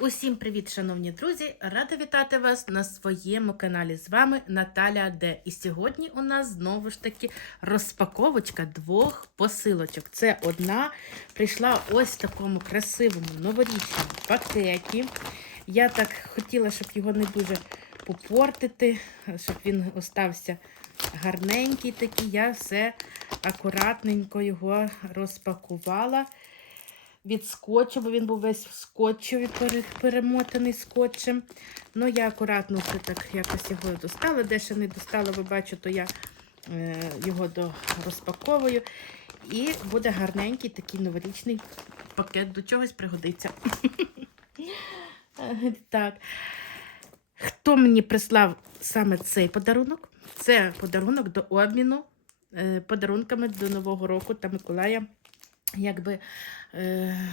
Усім привіт, шановні друзі! Рада вітати вас на своєму каналі. З вами Наталя Д. І сьогодні у нас знову ж таки розпаковочка двох посилочок. Це одна прийшла ось в такому красивому новорічному пакеті. Я так хотіла, щоб його не дуже попортити, щоб він остався гарненький такий. Я все акуратненько його розпакувала від скотчу, бо він був весь в скотчеві перемотаний скотчем. Ну, я акуратно все так якось його достала. Де ще не достала, ви бачу, то я е, його розпаковую. І буде гарненький такий новорічний пакет. До чогось пригодиться. Так. Хто мені прислав саме цей подарунок? Це подарунок до обміну е, подарунками до Нового року та Миколая. Якби, е,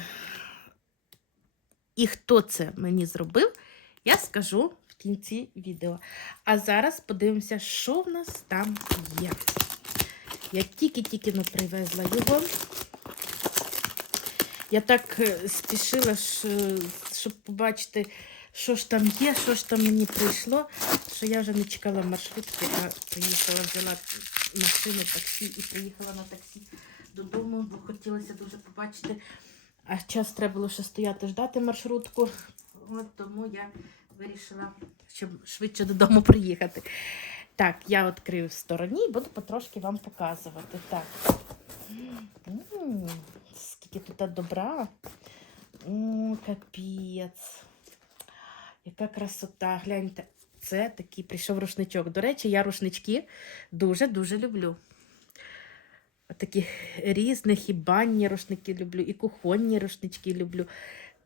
і хто це мені зробив, я скажу в кінці відео. А зараз подивимося, що в нас там є. Я тільки-тільки ну, привезла його. Я так е, спішила, щоб побачити, що ж там є, що ж там мені прийшло, що я вже не чекала маршрутки, а приїхала, взяла машину, таксі і приїхала на таксі додому, бо хотілося дуже побачити. А час треба було ще стояти, ждати маршрутку. От тому я вирішила, щоб швидше додому приїхати. Так, я відкрию в стороні і буду потрошки вам показувати. Так. М, Скільки тут добра. О, капець. Яка красота. Гляньте, це такий прийшов рушничок. До речі, я рушнички дуже-дуже люблю. Такі різних і банні рушники люблю, і кухонні рушнички люблю.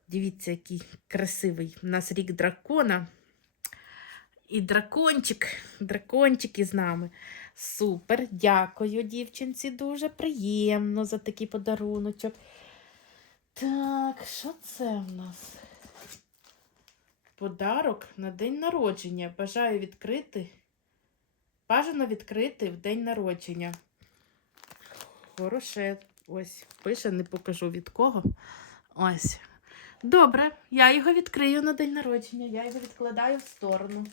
Дивіться, який красивий. У нас рік дракона. І дракончик, дракончик із нами. Супер, дякую, дівчинці. Дуже приємно за такий подаруночок. Так, що це в нас? Подарок на день народження. Бажаю відкрити. Бажано відкрити в день народження. Хороше. Ось, пише, не покажу від кого. Ось. Добре, я його відкрию на день народження. Я його відкладаю в сторону.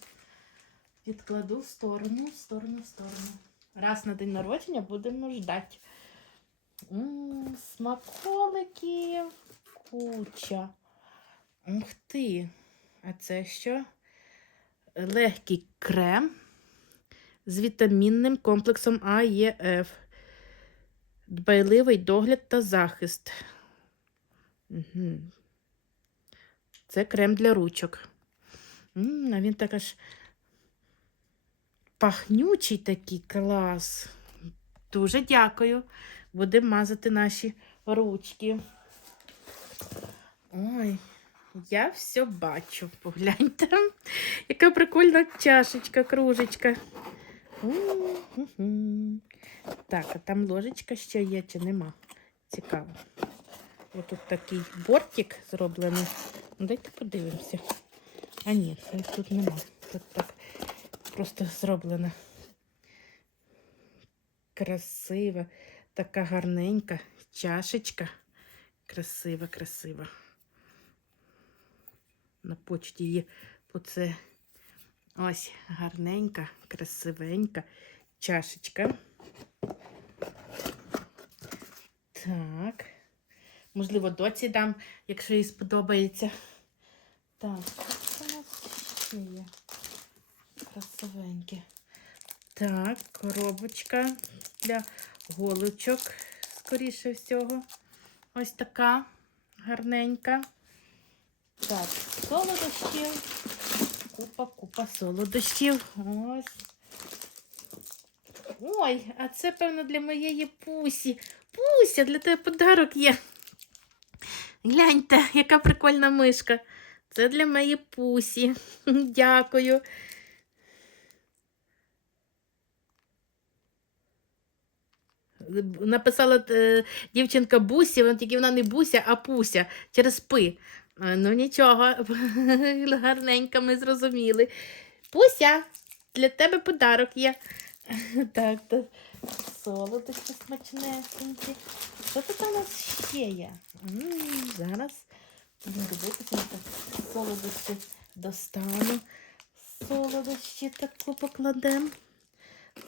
Відкладу в сторону, в сторону, в сторону. Раз на день народження будемо ждати. Смаколиків куча. Ух ти. А це що? Легкий крем з вітамінним комплексом АЄФ. Дбайливий догляд та захист. Угу. Це крем для ручок. А він так аж пахнючий такий клас. Дуже дякую. Будемо мазати наші ручки. Ой, я все бачу. Погляньте, яка прикольна чашечка, кружечка. М-м-м. Так, а там ложечка ще є чи нема? Цікаво. Ось тут такий бортик зроблений. Ну, дайте подивимося. А ні, тут нема. Тут так просто зроблено. Красива, така гарненька чашечка. Красива, красива. На почті є оце ось гарненька, красивенька чашечка. Так. Можливо, доці дам, якщо їй сподобається. Так, що у нас ще є? Красивеньке. Так, коробочка для голочок, скоріше всього. Ось така гарненька. Так, солодощів. Купа, купа солодощів. Ось. Ой, а це, певно, для моєї пусі. Пуся, для тебе подарок є. Гляньте, яка прикольна мишка. Це для моєї пусі. Дякую. Написала е, дівчинка Бусі, вона тільки вона не Буся, а Пуся через пи. Е, Ну нічого, гарненько ми зрозуміли. Пуся, для тебе подарок є. Так, то солодощі смачнесенькі. Що тут у нас ще є? М, Зараз будемо дивитися солодощі достану. Солодощі таку покладемо.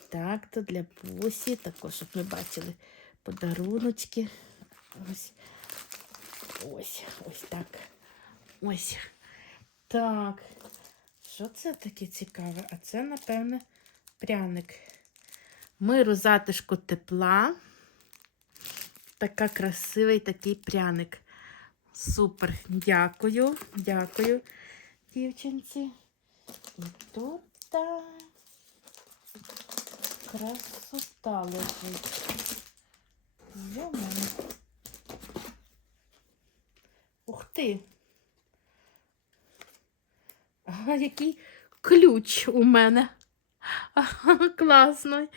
Так, то для бусі, також, щоб ми бачили подаруночки. Ось. Ось, ось так. Ось. Так. Що це таке цікаве? А це, напевне, пряник. Миру затишку тепла. Така красивий такий пряник. Супер. Дякую. Дякую, дівчинці. І тут та красота лежить. Ух ти. А який ключ у мене. Класно.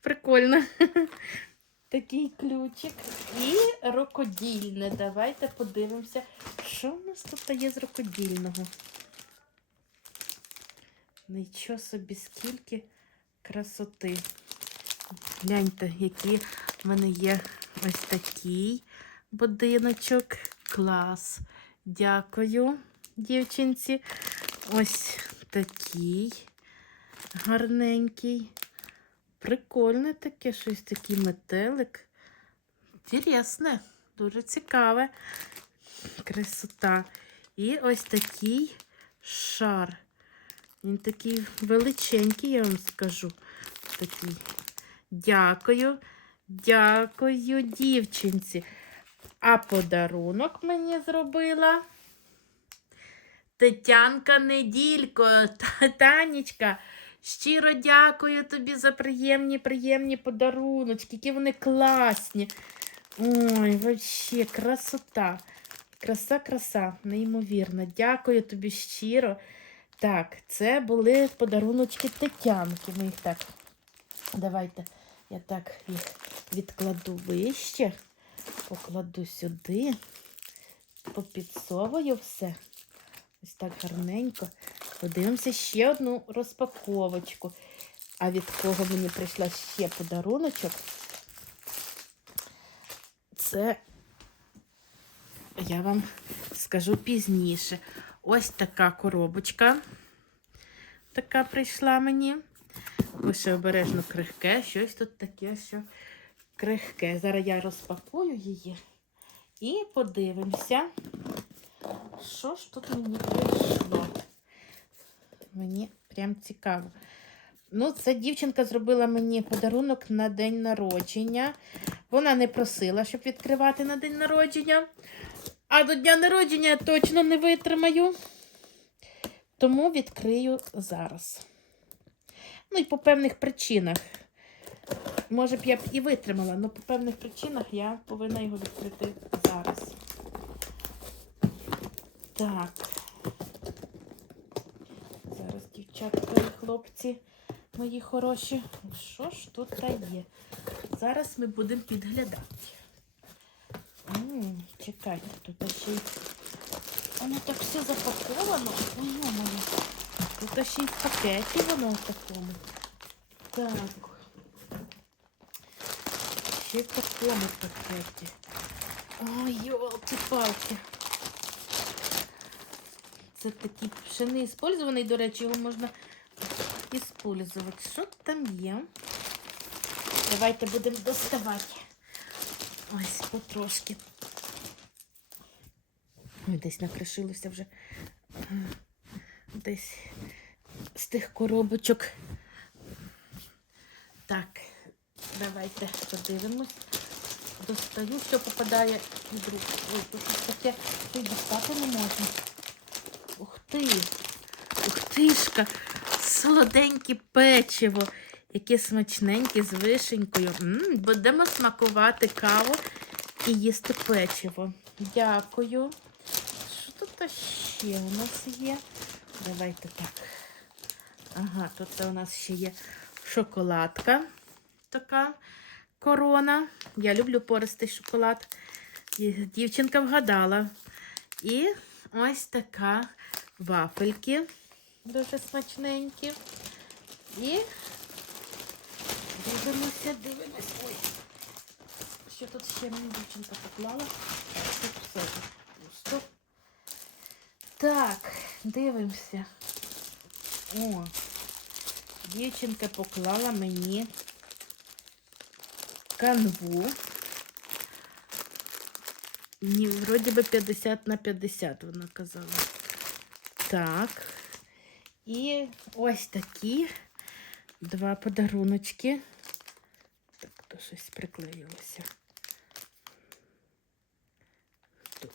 Прикольно. Такий ключик. І рукодільне. Давайте подивимося, що в нас тут є з рукодільного. Нічого собі, скільки красоти. Гляньте, які в мене є ось такий будиночок. Клас. Дякую, дівчинці. Ось такий гарненький. Прикольне таке щось такий метелик. Інтересне, дуже цікаве. Красота. І ось такий шар. Він такий величенький, я вам скажу. Такий. Дякую. Дякую, дівчинці. А подарунок мені зробила Тетянка Неділько, Та- Танечка. Щиро дякую тобі за приємні, приємні подаруночки, які вони класні. Ой, вообще, красота. Краса, краса, неймовірно. Дякую тобі щиро. Так, це були подаруночки Тетянки. Ми їх так. Давайте я так їх відкладу вище, покладу сюди, попідсовую все. Ось так гарненько. Подивимося ще одну розпаковочку. А від кого мені прийшла ще подаруночок? Це я вам скажу пізніше. Ось така коробочка. Така прийшла мені. Лише обережно крихке. Щось тут таке, що крихке. Зараз я розпакую її і подивимося, що ж тут мені прийшло. Мені прям цікаво. Ну, це дівчинка зробила мені подарунок на день народження. Вона не просила, щоб відкривати на день народження. А до дня народження я точно не витримаю. Тому відкрию зараз. Ну і по певних причинах. Може б я б і витримала, але по певних причинах я повинна його відкрити зараз. Так. Зараз, дівчатка і хлопці мої хороші. Що ж тут є? Зараз ми будемо підглядати. М, чекайте, тут ще й. Воно так все запаковано. Ой. Тут ще й в пакеті воно в такому. Так. Ще в такому пакеті. Ой, йолки-палки. Це такий ще не іспользований, до речі, його можна іспользувати. Що там є? Давайте будемо доставати. Ось потрошки. Десь накришилося вже. Десь з тих коробочок. Так, давайте подивимось. Достаю, що попадає під руку. Ой, тут таке дістати не можна. Ти! Ух тишка! Солоденьке печиво. Яке смачненьке з вишенькою. М, будемо смакувати каву і їсти печиво. Дякую. Що тут ще у нас є? Давайте так. Ага, тут у нас ще є шоколадка. Така корона. Я люблю пористий шоколад. Дівчинка вгадала. І ось така вафельки. Дуже смачненькі. І дивимося, дивимося. Ой. Що тут ще мені дівчинка поклала? Тут все пусто. Так, дивимося. О, дівчинка поклала мені канву. Вроді би 50 на 50 вона казала. Так. І ось такі два подаруночки. Так, то щось приклеїлося.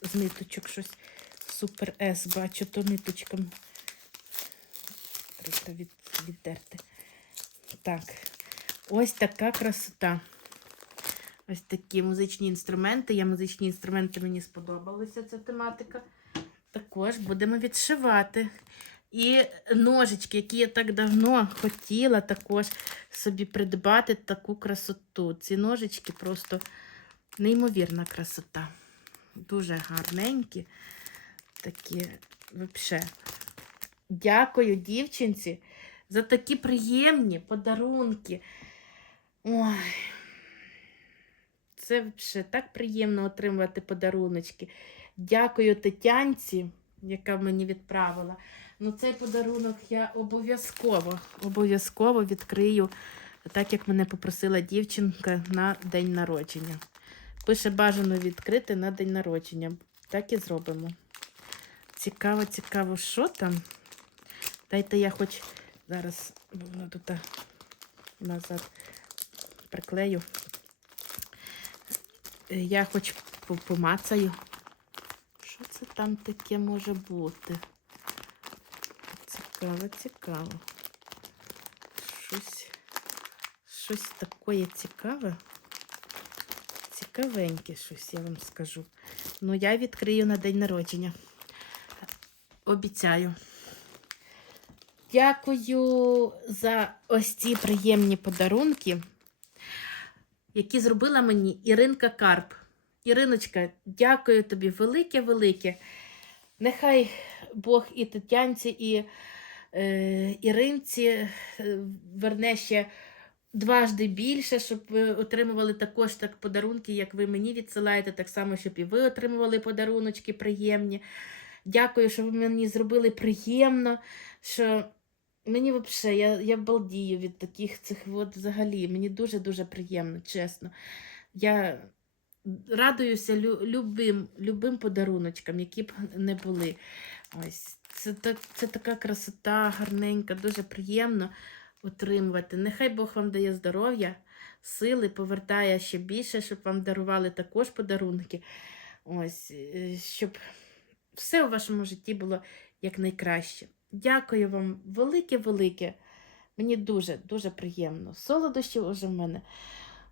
З ниточок щось супер С бачу, то ниточкам треба від, віддерти. Так, ось така красота. Ось такі музичні інструменти. Я музичні інструменти мені сподобалася ця тематика. Також будемо відшивати. І ножички, які я так давно хотіла також собі придбати таку красоту. Ці ножички просто неймовірна красота. Дуже гарненькі. Такі, взагалі. Дякую дівчинці за такі приємні подарунки. Ой. Це взагалі так приємно отримувати подаруночки. Дякую Тетянці, яка мені відправила. Ну, цей подарунок я обов'язково, обов'язково відкрию, так як мене попросила дівчинка на день народження. Пише бажано відкрити на день народження. Так і зробимо. Цікаво, цікаво, що там. Дайте я хоч зараз воно тут назад приклею. Е, Я хоч помацаю. Це там таке може бути? Цікаво, цікаво. Щось, щось таке цікаве. Цікавеньке щось, я вам скажу. Ну, я відкрию на день народження. Обіцяю. Дякую за ось ці приємні подарунки, які зробила мені Іринка Карп. Іриночка, дякую тобі велике-велике. Нехай Бог і Тетянці, і е, Іринці е, верне ще дважди більше, щоб ви отримували також так подарунки, як ви мені відсилаєте, так само, щоб і ви отримували подаруночки приємні. Дякую, що ви мені зробили приємно. що Мені взагалі, я, я балдію від таких цих от взагалі. Мені дуже-дуже приємно, чесно. Я радуюся лю, любим, любим подаруночкам, які б не були. Ось, це, так, це така красота, гарненька, дуже приємно отримувати. Нехай Бог вам дає здоров'я, сили, повертає ще більше, щоб вам дарували також подарунки. Ось, е, щоб все у вашому житті було якнайкраще. Дякую вам велике-велике. Мені дуже, дуже приємно. Солодощів уже в мене.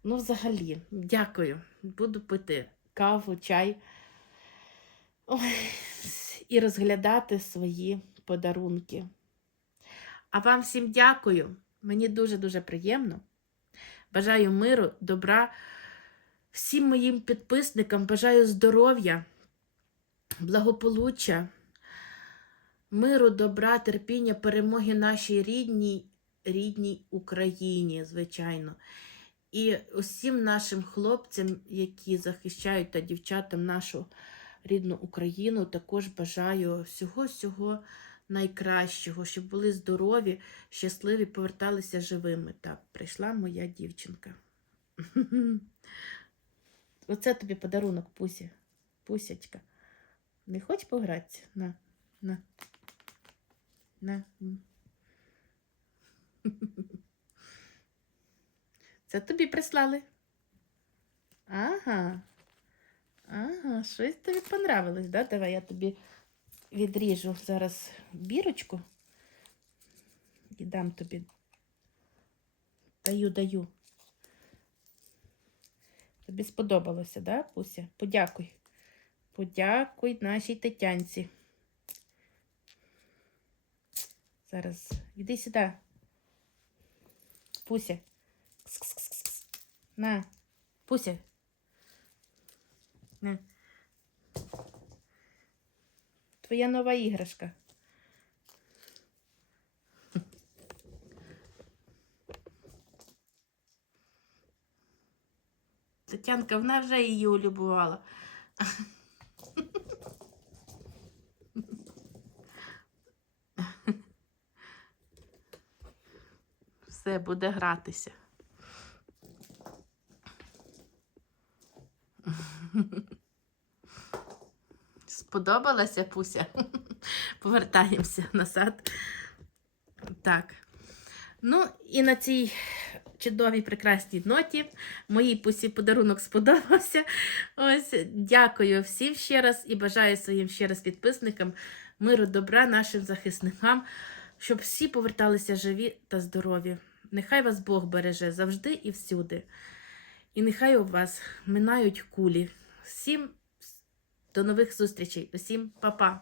Ну, взагалі, дякую. Буду пити каву, чай Ой, і розглядати свої подарунки. А вам всім дякую. Мені дуже-дуже приємно. Бажаю миру, добра. Всім моїм підписникам бажаю здоров'я, благополуччя, миру, добра, терпіння, перемоги нашій рідній, рідній Україні, звичайно. І усім нашим хлопцям, які захищають та дівчатам нашу рідну Україну, також бажаю всього-всього найкращого, щоб були здорові, щасливі, поверталися живими. Так, прийшла моя дівчинка. Оце тобі подарунок, Пуся. Пусячка. Не хочеш погратися? На, на. На. Це тобі прислали. Ага. Ага, щось тобі понравилось, да? Давай я тобі відріжу зараз бірочку і дам тобі. Даю, даю. Тобі сподобалося, да, Пуся? Подякуй. Подякуй нашій Тетянці. Зараз іди сюди. Пуся. Кс-кс-кс-кс. На. Пуся. На. Твоя нова іграшка. Тетянка, вона вже її улюбувала. Все буде гратися. Сподобалася Пуся? Повертаємося назад. Так. Ну, і на цій чудовій прекрасній ноті моїй пусі подарунок сподобався. Ось, дякую всім ще раз і бажаю своїм ще раз підписникам миру, добра нашим захисникам, щоб всі поверталися живі та здорові. Нехай вас Бог береже завжди і всюди. І нехай у вас минають кулі. Всім до нових зустрічей. Усім па-па!